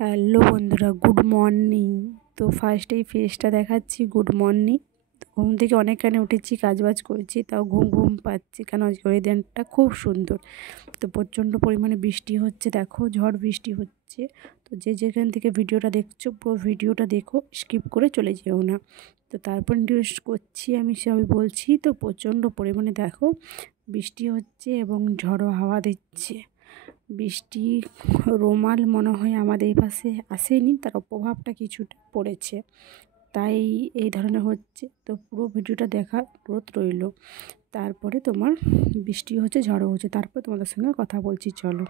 Hello বন্ধুরা, good morning. তো ফার্স্টেই ফেসটা দেখাচ্ছি। Good morning. ঘুম থেকে অনেকখানি উঠেছি, কাজবাজ করেছি, তাও ঘুম ঘুম পাচ্ছি, কারণ আজকে ওয়েদারটা খুব সুন্দর। তো প্রচণ্ড পরিমাণে বৃষ্টি হচ্ছে, দেখো ঝড় বৃষ্টি হচ্ছে। তো যে যেখান থেকে ভিডিওটা দেখছো, পুরো ভিডিওটা দেখো, স্কিপ করে চলে যেও না। তো তারপর ইন্ট্রোডিউস করছি, আমি সবই বলছি। তো প্রচণ্ড পরিমাণে দেখো বৃষ্টি হচ্ছে এবং ঝড়ো হাওয়া দিচ্ছে। বৃষ্টি রোমাল মনে হয় আমাদের এই পাশে আসেনি, তার প্রভাবটা কিছুটা পড়েছে, তাই এই ধরনের হচ্ছে। তো পুরো ভিডিওটা দেখার অনুরোধ রইল। তারপরে তোমার বৃষ্টি হচ্ছে, ঝড়ো হচ্ছে, তারপর তোমাদের সঙ্গে কথা বলছি, চলো।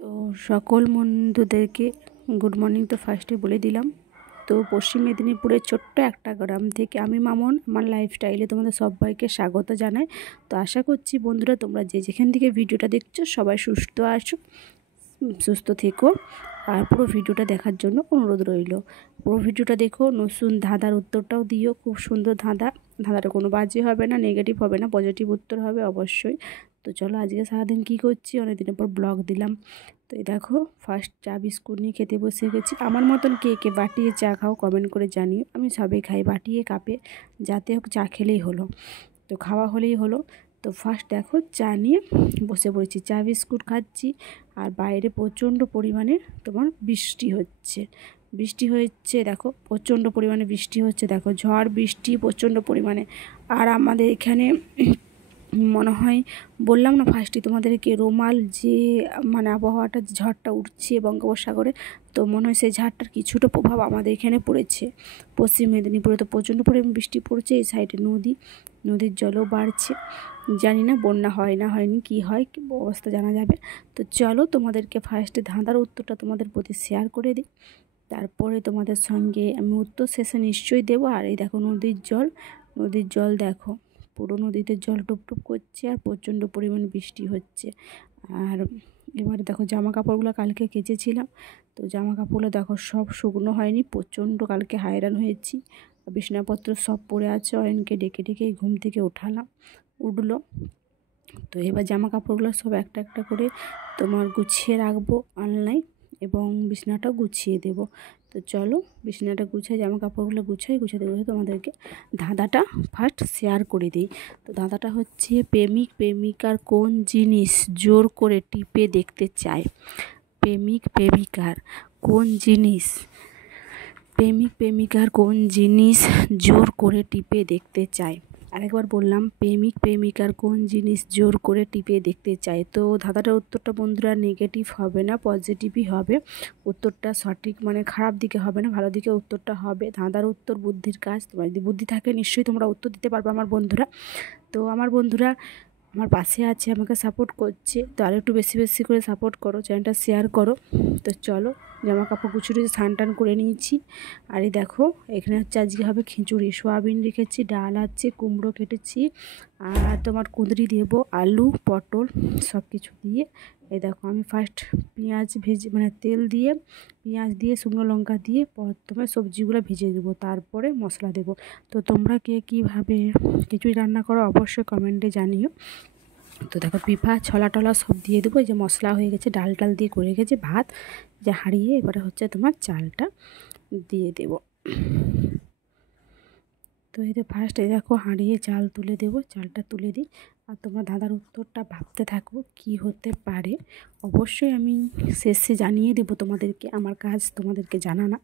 তো সকল বন্ধুদেরকে গুড মর্নিং তো ফার্স্টে বলে দিলাম। তো পশ্চিম মেদিনীপুরের ছোট্ট একটা গ্রাম থেকে আমি মামন, আমার লাইফস্টাইলে তোমাদের সবাইকে স্বাগত জানাই। তো আশা করছি বন্ধুরা, তোমরা যে যেখান থেকে ভিডিওটা দেখছো সবাই সুস্থ আছো, সুস্থ থেকো। আর পুরো ভিডিওটা দেখার জন্য অনুরোধ রইল। পুরো ভিডিওটা দেখো, নতুন ধাঁধার উত্তরটাও দিও, খুব সুন্দর ধাঁধাটা কোনো বাজে হবে না, নেগেটিভ হবে না, পজিটিভ উত্তর হবে অবশ্যই। তো চলো, আজকে সারাদিন কী করছি, অনেক দিনের পর ব্লগ দিলাম। তো এই দেখো, ফার্স্ট চা বিস্কুট নিয়ে খেতে বসে গেছি। আমার মতন কে কে বাটিয়ে চা খাও কমেন্ট করে জানিও। আমি সবই খাই বাটিয়ে, কাপে, যাতে হোক চা খেলেই হলো, তো খাওয়া হলেই হলো। তো ফার্স্ট দেখো চা নিয়ে বসে পড়েছি, চা বিস্কুট খাচ্ছি। আর বাইরে প্রচণ্ড পরিমাণে তোমার বৃষ্টি হচ্ছে, দেখো প্রচণ্ড পরিমাণে বৃষ্টি হচ্ছে, দেখো ঝড় বৃষ্টি প্রচণ্ড পরিমাণে। আর আমাদের এখানে মনে হয়, বললাম না ফার্স্টে তোমাদেরকে, রোমাল যে মানে আবহাওয়াটা, ঝড়টা উঠছে বঙ্গোপসাগরে, তো মনে হয় সেই ঝড়টার কিছুটা প্রভাব আমাদের এখানে পড়েছে পশ্চিম মেদিনীপুরে। তো প্রচণ্ড পরিমাণে বৃষ্টি পড়ছে, এই সাইডে নদীর জলও বাড়ছে। জানি না বন্যা হয় না হয়নি, কি হয় কি অবস্থা জানা যাবে। তো চলো, তোমাদেরকে ফার্স্টে ধাঁধার উত্তরটা তোমাদের প্রতি শেয়ার করে দিই, তারপরে তোমাদের সঙ্গে আমি উত্তর শেষে নিশ্চয়ই দেবো। আর এই দেখো নদীর জল দেখো, পুরো নদীতে জল টুপটুপ করছে, আর প্রচণ্ড পরিমাণ বৃষ্টি হচ্ছে। আর এবারে দেখো জামা কাপড়গুলো কালকে কেচেছিলাম, তো জামা কাপড়গুলো দেখো সব শুকনো হয়নি, প্রচণ্ড কালকে হায়রান হয়েছি। বিছানাপত্র সব পড়ে আছে, অয়নকে ডেকে ডেকে ঘুম থেকে উঠলো। তো এবার জামা কাপড়গুলো সব একটা একটা করে তোমার গুছিয়ে রাখবো আলনায়, এবং বিছানাটাও গুছিয়ে দেব। তো চলো, বিছানাটা গুছিয়ে জামা কাপড়গুলো গুছাতে তোমাদেরকে ধাঁধাটা ফার্স্ট শেয়ার করে দিই। তো ধাঁধাটা হচ্ছে, প্রেমিক প্রেমিকার কোন জিনিস জোর করে টিপে দেখতে চায়? প্রেমিক প্রেমিকার কোন জিনিস জোর করে টিপে দেখতে চায়? আরেকবার বললাম, প্রেমিকার কোন জিনিস জোর করে টিপে দেখতে চায়। তো ধাঁধাটার উত্তরটা বন্ধুরা নেগেটিভ হবে না, পজিটিভই হবে। উত্তরটা সঠিক মানে খারাপ দিকে হবে না, ভালো দিকে উত্তরটা হবে। ধাঁধার উত্তর বুদ্ধির কাজ, তোমার যদি বুদ্ধি থাকে নিশ্চয়ই তোমরা উত্তর দিতে পারবে আমার বন্ধুরা। তো আমার বন্ধুরা আমার পাশে আছে, আমাকে সাপোর্ট করছে, তো আরও একটু বেশি বেশি করে সাপোর্ট করো, চ্যানেলটা শেয়ার করো। তো চলো, জামা কাপড় গুছিয়ে স্নান টান করে নিয়েছি। আর এই দেখো, এখানে হচ্ছে আজকে হবে খিচুড়ি, সোয়াবিন রেখেছি, ডাল আছে, কুমড়ো কেটেছি, আর তোমার কুঁদরি দেবো, আলু পটল সব কিছু দিয়ে। এই দেখো, আমি ফার্স্ট পেঁয়াজ ভেজে মানে তেল দিয়ে, পেঁয়াজ দিয়ে, শুকনো লঙ্কা দিয়ে প্রথমে সবজিগুলো ভেজে দেবো, তারপরে মশলা দেবো। তো তোমরা কে কীভাবে খিচুড়ি রান্না করো অবশ্যই কমেন্টে জানিও। তো দেখো, পিঠা ছলা টলা সব দিয়ে দেবো, এই যে মশলা হয়ে গেছে, ডাল দিয়ে করে গেছে, ভাত যে হারিয়ে, এবারে হচ্ছে তোমার চালটা দিয়ে দেব। তো এতে ফার্স্ট এই দেখো হাঁড়িয়ে চাল তুলে দেবো, চালটা তুলে দিই। আর তোমরা ধাঁধার উত্তরটা ভাবতে থাকো কি হতে পারে, অবশ্যই আমি শেষে জানিয়ে দেবো তোমাদেরকে, আমার কাজ তোমাদেরকে জানানা,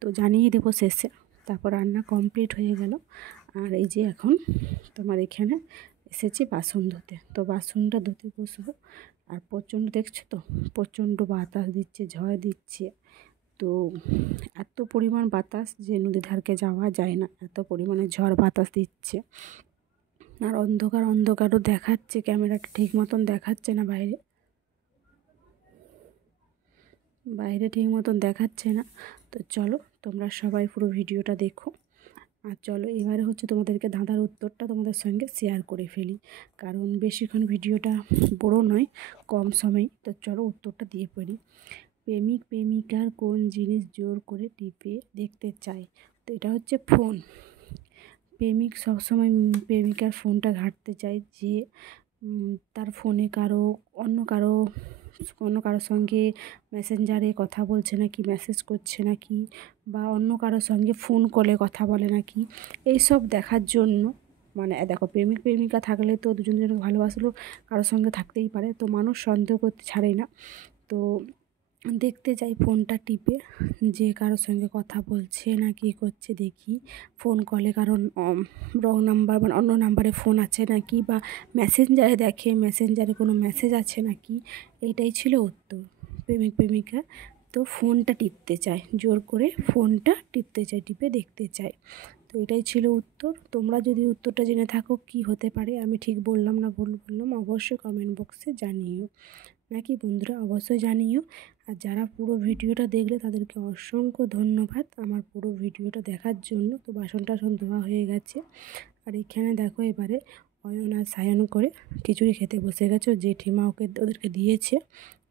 তো জানিয়ে দেবো শেষে। তারপর রান্না কমপ্লিট হয়ে গেল। আর এই যে এখন তোমার এখানে এসেছি বাসন ধুতে, তো বাসনটা ধুতে বসবো। আর প্রচণ্ড দেখছো তো, প্রচণ্ড বাতাস দিচ্ছে, ঝড় দিচ্ছে। তো এত পরিমাণ বাতাস যে নদীর ধারকে যাওয়া যায় না, এত পরিমাণে ঝড় বাতাস দিচ্ছে। আর অন্ধকারও দেখাচ্ছে, ক্যামেরাটা ঠিক মতন দেখাচ্ছে না, বাইরে ঠিক মতন দেখাচ্ছে না। তো চলো, তোমরা সবাই পুরো ভিডিওটা দেখো। আর চলো, এবারে হচ্ছে তোমাদেরকে ধাঁধার উত্তরটা তোমাদের সঙ্গে শেয়ার করে ফেলি, কারণ বেশিক্ষণ ভিডিওটা বড় নয়, কম সময়। তো চলো উত্তরটা দিয়ে পড়ি। প্রেমিক প্রেমিকার কোন জিনিস জোর করে টিপে দেখতে চায়? তো এটা হচ্ছে ফোন। প্রেমিক সবসময় প্রেমিকার ফোনটা ঘাঁটতে চায়, যে তার ফোনে অন্য কারোর সঙ্গে মেসেঞ্জারে কথা বলছে নাকি, মেসেজ করছে নাকি, বা অন্য কারোর সঙ্গে ফোন কলে কথা বলে নাকি, এইসব দেখার জন্য মানে দেখো প্রেমিক প্রেমিকা থাকলে তো দুজন দুজনকে ভালোবাসলেও কারোর সঙ্গে থাকতেই পারে, তো মানুষ সন্দেহ করতে ছাড়েই না। তো দেখতে যাই ফোনটা টিপে যে কারোর সঙ্গে কথা বলছে না কি করছে দেখি, ফোন কলে কারণ রং নাম্বার মানে অন্য নাম্বারে ফোন আছে নাকি, বা মেসেঞ্জারে দেখে মেসেঞ্জারে কোনো মেসেজ আছে নাকি। এইটাই ছিল উত্তর। প্রেমিক প্রেমিকা তো ফোনটা টিপতে চায়, জোর করে ফোনটা টিপতে চায়, টিপে দেখতে চায়। তো এটাই ছিল উত্তর। তোমরা যদি উত্তরটা জেনে থাকো কি হতে পারে, আমি ঠিক বললাম না ভুল বললাম, অবশ্যই কমেন্ট বক্সে জানিও, নাকি বন্ধুরা অবশ্যই জানিও। আর যারা পুরো ভিডিওটা দেখলে তাদেরকে অসংখ্য ধন্যবাদ আমার পুরো ভিডিওটা দেখার জন্য। তো বাসন টাসন ধোয়া হয়ে গেছে, আর এখানে দেখো এবারে অয়ন আর সায়ন করে খিচুড়ি খেতে বসে গেছে, জেঠিমা ওদেরকে দিয়েছে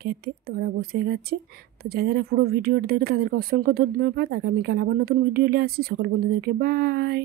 খেতে, তো ওরা বসে গেছে। তো যারা পুরো ভিডিওটা দেখলে তাদেরকে অসংখ্য ধন্যবাদ। আগামীকাল আবার নতুন ভিডিও নিয়ে আসছি। সকল বন্ধুদেরকে বাই।